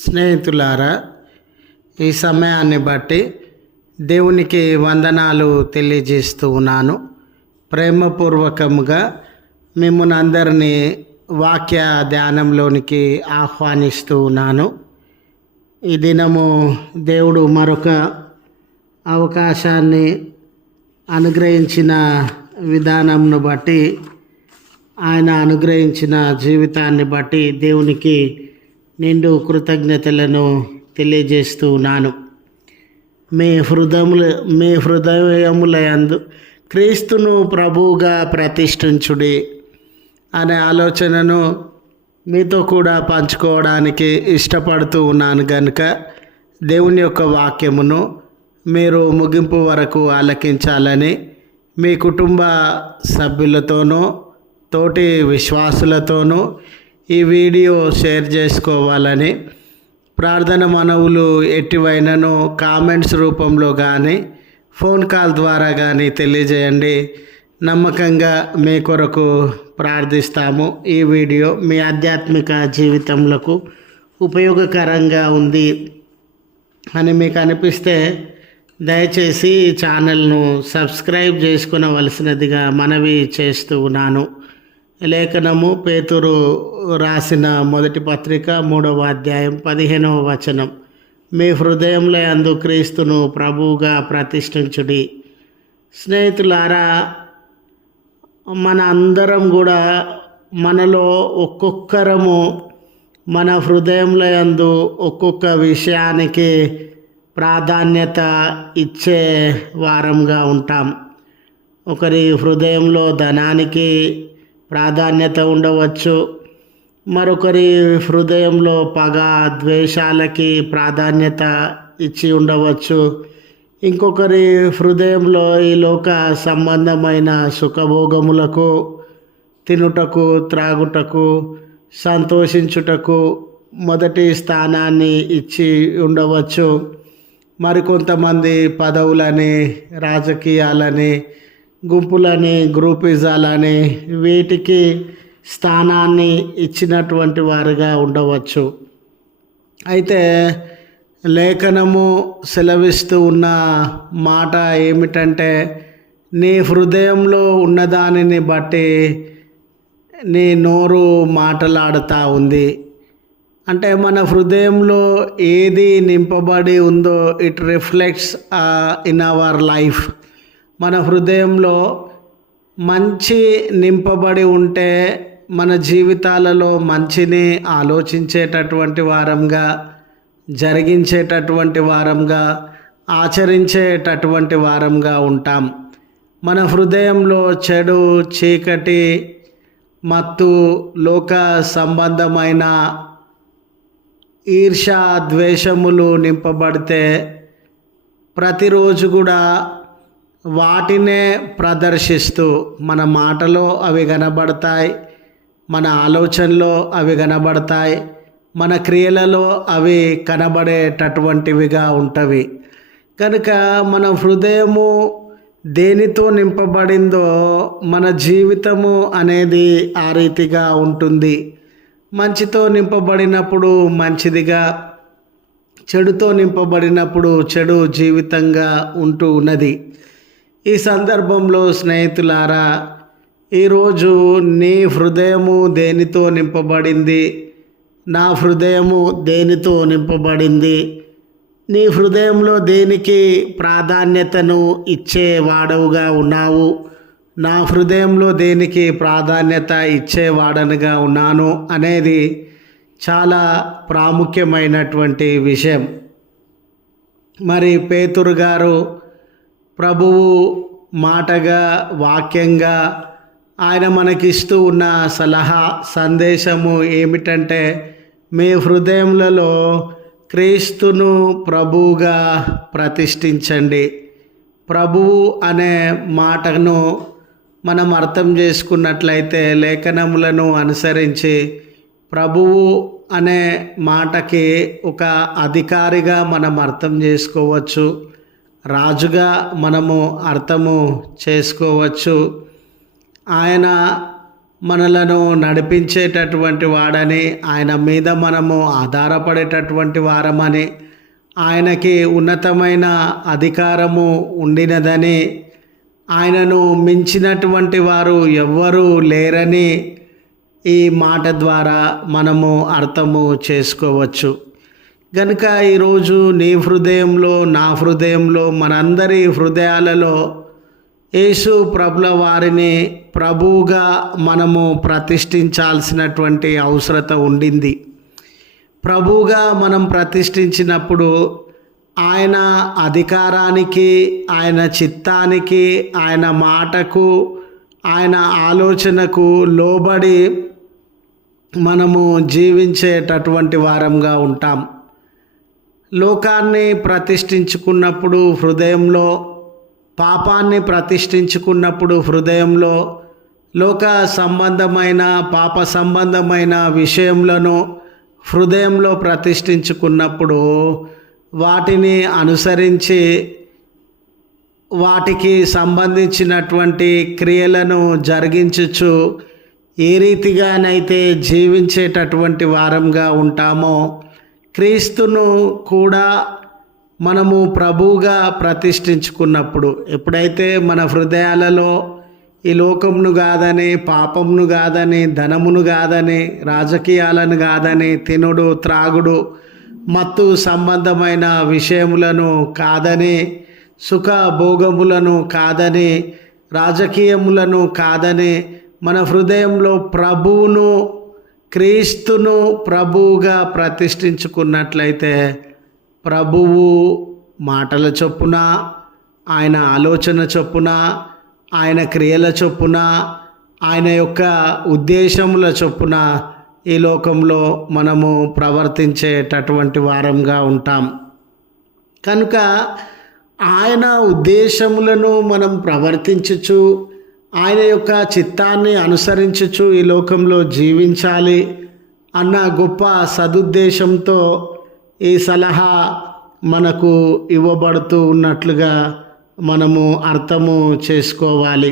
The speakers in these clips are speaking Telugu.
స్నేహితులారా, ఈ సమయాన్ని బట్టి దేవునికి వందనాలు తెలియజేస్తూ ఉన్నాను. ప్రేమపూర్వకంగా మిమ్మల్ని అందరినీ వాక్య ధ్యానంలోనికి ఆహ్వానిస్తూ ఉన్నాను. ఈ దినము దేవుడు మరొక అవకాశాన్ని అనుగ్రహించిన విధానంను బట్టి, ఆయన అనుగ్రహించిన జీవితాన్ని బట్టి దేవునికి నిండు కృతజ్ఞతలను తెలియజేస్తూ ఉన్నాను. మీ హృదయములందు క్రీస్తును ప్రభువుగా ప్రతిష్ఠించుడి అనే ఆలోచనను మీతో కూడా పంచుకోవడానికి ఇష్టపడుతూ ఉన్నాను కనుక దేవుని యొక్క వాక్యమును మీరు ముగింపు వరకు ఆలకించాలని మీ కుటుంబ సభ్యులతోనూ తోటి విశ్వాసులతోనూ ఈ వీడియో షేర్ చేసుకోవాలని, ప్రార్థన మనవులు ఎట్టివైనను కామెంట్స్ రూపంలో కానీ ఫోన్ కాల్ ద్వారా కానీ తెలియజేయండి. నమ్మకంగా మీ కొరకు ప్రార్థిస్తాము. ఈ వీడియో మీ ఆధ్యాత్మిక జీవితంలో ఉపయోగకరంగా ఉంది అని మీకు అనిపిస్తే దయచేసి ఈ ఛానల్ను సబ్స్క్రైబ్ చేసుకునవలసినదిగా మనవి చేస్తూ ఉన్నాను. లేఖనము పేతురు రాసిన మొదటి పత్రిక 3వ అధ్యాయం 15వ వచనం. మీ హృదయంలో యందు క్రీస్తును ప్రభువుగా ప్రతిష్ఠించుడి. స్నేహితులారా, మన అందరం కూడా మనలో ఒక్కొక్కరము మన హృదయంలో యందు ఒక్కొక్క విషయానికి ప్రాధాన్యత ఇచ్చే వారంగా ఉంటాం. ఒకరి హృదయంలో ధనానికి ప్రాధాన్యత ఉండవచ్చు, మరొకరి హృదయంలో పగ ద్వేషాలకి ప్రాధాన్యత ఇచ్చి ఉండవచ్చు, ఇంకొకరి హృదయంలో ఈ లోక సంబంధమైన సుఖభోగములకు, తినుటకు త్రాగుటకు సంతోషించుటకు మొదటి స్థానాన్ని ఇచ్చి ఉండవచ్చు. మరికొంతమంది పదవులని, రాజకీయాలని, గుంపులని, గ్రూపిజాలని వీటికి స్థానాన్ని ఇచ్చినటువంటి వారుగా ఉండవచ్చు. అయితే లేఖనము సెలవిస్తూ ఉన్న మాట ఏమిటంటే, నీ హృదయంలో ఉన్నదానిని బట్టి నీ నోరు మాటలాడుతూ ఉంది. అంటే మన హృదయంలో ఏది నింపబడి ఉందో it reflects in our life. మన హృదయంలో మంచి నింపబడి ఉంటే మన జీవితాలలో మంచిని ఆలోచించేటటువంటి వారంగా, జరిగించేటటువంటి వారంగా, ఆచరించేటటువంటి వారంగా ఉంటాం. మన హృదయంలో చెడు, చీకటి, మత్తు, లోక సంబంధమైన ఈర్ష, ద్వేషములు నింపబడితే ప్రతిరోజు కూడా వాటినే ప్రదర్శిస్తూ మన మాటలో అవి కనబడతాయి, మన ఆలోచనలో అవి కనబడతాయి, మన క్రియలలో అవి కనబడేటటువంటివిగా ఉంటవి. కనుక మన హృదయము దేనితో నింపబడిందో మన జీవితము అనేది ఆ రీతిగా ఉంటుంది. మంచితో నింపబడినప్పుడు మంచిదిగా, చెడుతో నింపబడినప్పుడు చెడు జీవితంగా ఉంటూ ఉన్నది. ఈ సందర్భంలో స్నేహితులారా, ఈరోజు నీ హృదయము దేనితో నింపబడింది? నా హృదయము దేనితో నింపబడింది? నీ హృదయంలో దేనికి ప్రాధాన్యతను ఇచ్చేవాడవుగా ఉన్నావు? నా హృదయంలో దేనికి ప్రాధాన్యత ఇచ్చేవాడనుగా ఉన్నాను అనేది చాలా ప్రాముఖ్యమైనటువంటి విషయం. మరి పేతురు గారు ప్రభువు మాటగా, వాక్యంగా ఆయన మనకిస్తూ ఉన్న సలహా, సందేశము ఏమిటంటే, మీ హృదయములలో క్రీస్తును ప్రభువుగా ప్రతిష్ఠించండి. ప్రభువు అనే మాటను మనం అర్థం చేసుకున్నట్లయితే, లేఖనములను అనుసరించి ప్రభువు అనే మాటకి ఒక అధికారిగా మనం అర్థం చేసుకోవచ్చు, రాజుగా మనము అర్థము చేసుకోవచ్చు. ఆయన మనలను నడిపించేటటువంటి వాడని, ఆయన మీద మనము ఆధారపడేటటువంటి వారమని, ఆయనకి ఉన్నతమైన అధికారము ఉండినదని, ఆయనను మించినటువంటి వారు ఎవ్వరూ లేరని ఈ మాట ద్వారా మనము అర్థము చేసుకోవచ్చు. గనుక ఈరోజు నీ హృదయంలో, నా హృదయంలో, మనందరి హృదయాలలో యేసు ప్రభుల వారిని ప్రభువుగా మనము ప్రతిష్ఠించాల్సినటువంటి అవసరత ఉండింది. ప్రభువుగా మనం ప్రతిష్ఠించినప్పుడు ఆయన అధికారానికి, ఆయన చిత్తానికి, ఆయన మాటకు, ఆయన ఆలోచనకు లోబడి మనము జీవించేటటువంటి వారంగా ఉంటాం. లోకాన్ని ప్రతిష్ఠించుకున్నప్పుడు హృదయంలో, పాపాన్ని ప్రతిష్ఠించుకున్నప్పుడు హృదయంలో, లోక సంబంధమైన పాప సంబంధమైన విషయములను హృదయంలో ప్రతిష్ఠించుకున్నప్పుడు వాటిని అనుసరించి వాటికి సంబంధించినటువంటి క్రియలను జరిగించుచు ఏ రీతిగానైతే జీవించేటటువంటి వారంగా ఉంటామో, క్రీస్తును కూడా మనము ప్రభువుగా ప్రతిష్ఠించుకున్నప్పుడు, ఎప్పుడైతే మన హృదయాలలో ఈ లోకమును కాదని, పాపమును కాదని, ధనమును కాదని, రాజకీయాలను కాదని, తినుడు త్రాగుడు మత్తు సంబంధమైన విషయములను కాదని, సుఖ భోగములను కాదని, రాజకీయములను కాదని, మన హృదయంలో ప్రభువును, క్రీస్తును ప్రభువుగా ప్రతిష్ఠించుకున్నట్లయితే ప్రభువు మాటల చొప్పున, ఆయన ఆలోచన చొప్పున, ఆయన క్రియల చొప్పున, ఆయన యొక్క ఉద్దేశముల చొప్పున ఈ లోకంలో మనము ప్రవర్తించేటటువంటి వారంగా ఉంటాం. కనుక ఆయన ఉద్దేశములను మనం ప్రవర్తించుచు, ఆయన యొక్క చిత్తాన్ని అనుసరించుచు ఈ లోకంలో జీవించాలి అన్న గొప్ప సదుద్దేశంతో ఈ సలహా మనకు ఇవ్వబడుతూ ఉన్నట్లుగా మనము అర్థము చేసుకోవాలి.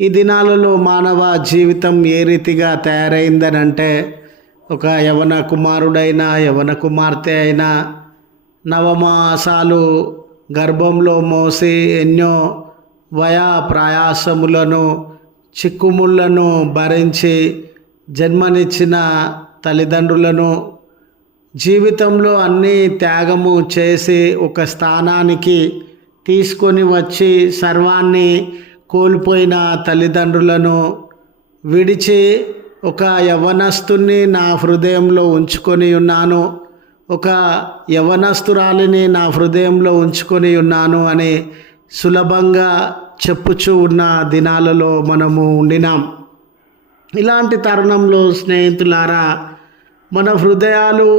ఈ దినాలలో మానవ జీవితం ఏ రీతిగా తయారైందనంటే, ఒక యవన కుమారుడైనా, యవన కుమార్తె అయినా నవమాసాలు గర్భంలో మోసి ఎన్నో వయా ప్రయాసములను, చిక్కుముళ్లను భరించి జన్మనిచ్చిన తల్లిదండ్రులను జీవితంలో అన్నీ త్యాగము చేసి ఒక స్థానానికి తీసుకొని వచ్చి సర్వాన్ని కోల్పోయిన తల్లిదండ్రులను విడిచి ఒక యవ్వనస్తుని నా హృదయంలో ఉంచుకొని ఉన్నాను, ఒక యవ్వనస్తురాలిని నా హృదయంలో ఉంచుకొని ఉన్నాను అని సులభంగా చెప్పుచూ ఉన్న దినాలలో మనము ఉండినాం. ఇలాంటి తరుణంలో స్నేహితులారా, మన హృదయాలు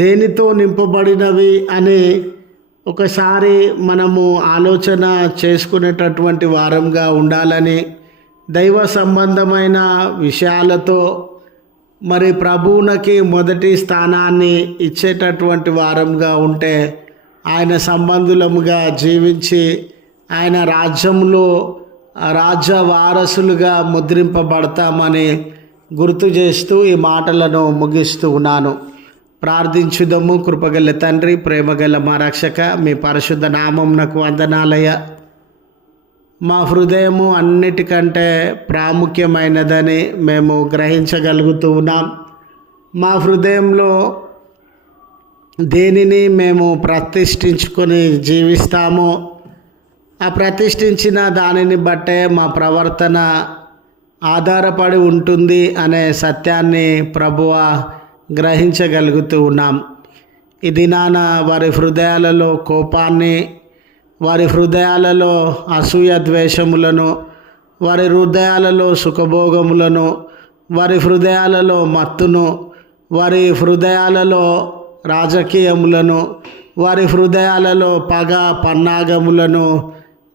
దేనితో నింపబడినవి అని ఒకసారి మనము ఆలోచన చేసుకునేటటువంటి వారంగా ఉండాలని, దైవ సంబంధమైన విషయాలతో మరి ప్రభువునకి మొదటి స్థానాన్ని ఇచ్చేటటువంటి వారంగా ఉంటే ఆయన సంబంధులముగా జీవించి ఆయన రాజ్యంలో రాజ్య వారసులుగా ముద్రింపబడతామని గుర్తు చేస్తూ ఈ మాటలను ముగిస్తూ ఉన్నాను. ప్రార్థించుదము. కృపగల తండ్రి, ప్రేమగల మా రక్షక, మీ పరిశుద్ధ నామమునకు వందనాలయ. మా హృదయము అన్నిటికంటే ప్రాముఖ్యమైనదని మేము గ్రహించగలుగుతూ ఉన్నాం. మా హృదయంలో దేనిని మేము ప్రతిష్ఠించుకొని జీవిస్తామో ఆ ప్రతిష్ఠించిన దానిని బట్టే మా ప్రవర్తన ఆధారపడి ఉంటుంది అనే సత్యాన్ని ప్రభువా గ్రహించగలుగుతూ ఉన్నాం. ఈ దినాన వారి హృదయాలలో కోపాన్ని, వారి హృదయాలలో అసూయ ద్వేషములను, వారి హృదయాలలో సుఖభోగములను, వారి హృదయాలలో మత్తును, వారి హృదయాలలో రాజకీయములను, వారి హృదయాలలో పగ పన్నాగములను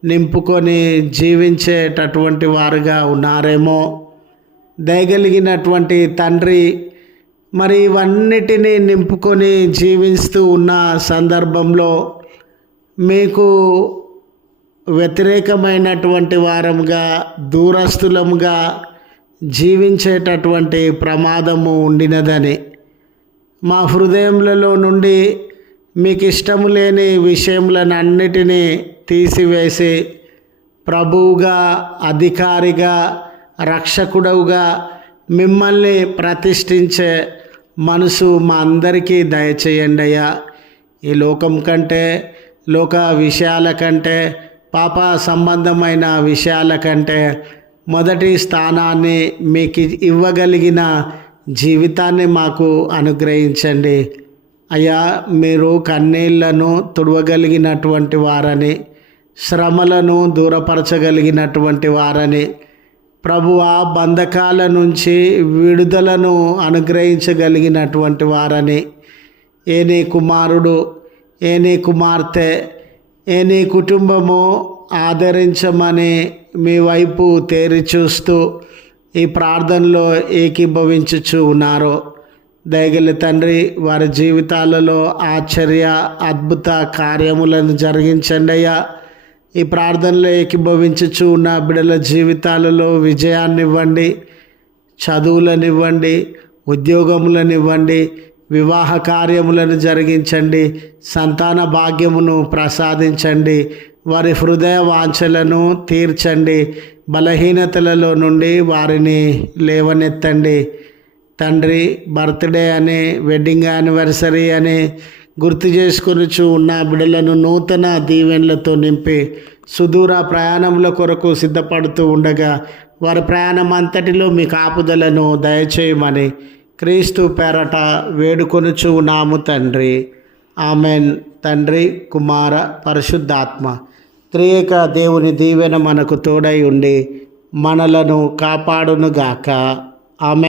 నింపుకొని జీవించేటటువంటి వారుగా ఉన్నారేమో. దయగలిగినటువంటి తండ్రి, మరి ఇవన్నిటినీ నింపుకొని జీవిస్తూ ఉన్న సందర్భంలో మీకు వ్యతిరేకమైనటువంటి వారముగా, దూరస్తులముగా జీవించేటటువంటి ప్రమాదము ఉండినదని, మా హృదయములలో నుండి మీకు ఇష్టము లేని విషయములను అన్నిటినీ తీసివేసి ప్రభువుగా, అధికారిగా, రక్షకుడవుగా మిమ్మల్ని ప్రతిష్ఠించే మనసు మా అందరికీ దయచేయండి అయ్యా. ఈ లోకం కంటే, లోక విషయాల కంటే, పాప సంబంధమైన విషయాల కంటే మొదటి స్థానాన్ని మీకు ఇవ్వగలిగిన జీవితాన్ని మాకు అనుగ్రహించండి అయ్యా. మీరు కన్నీళ్లను తుడవగలిగినటువంటి వారని, శ్రమలను దూరపరచగలిగినటువంటి వారని, ప్రభువా బంధకాల నుంచి విడుదలను అనుగ్రహించగలిగినటువంటి వారని, ఏ నీ కుమారుడు, ఏ నీ కుమార్తె, ఏ నీ కుటుంబము ఆదరించమని మీ వైపు తేరి చూస్తూ ఈ ప్రార్థనలో ఏకీభవించుచు ఉన్నారో, దయగల తండ్రి వారి జీవితాలలో ఆశ్చర్య అద్భుత కార్యములను జరిగించండి అయ్యా. ఈ ప్రార్థనలో ఏకీభవించుచు ఉన్న బిడ్డల జీవితాలలో విజయాన్నివ్వండి, చదువులనివ్వండి, ఉద్యోగములనివ్వండి, వివాహ కార్యములను జరిగించండి, సంతాన భాగ్యమును ప్రసాదించండి, వారి హృదయ వాంఛలను తీర్చండి, బలహీనతలలో నుండి వారిని లేవనెత్తండి. తండ్రి, బర్త్డే అని, వెడ్డింగ్ యానివర్సరీ అని గుర్తు చేసుకొనుచు ఉన్న బిడ్డలను నూతన దీవెనలతో నింపి సుదూర ప్రయాణముల కొరకు సిద్ధపడుతూ ఉండగా వారి ప్రయాణం అంతటిలో మీ కాపుదలను దయచేయమని క్రీస్తు పేరట వేడుకొనుచు ఉన్నాము తండ్రి. ఆమెన్. తండ్రి, కుమార, పరిశుద్ధాత్మ త్రియేక దేవుని దీవెన మనకు తోడై ఉండి మనలను కాపాడునుగాక. ఆమెన్.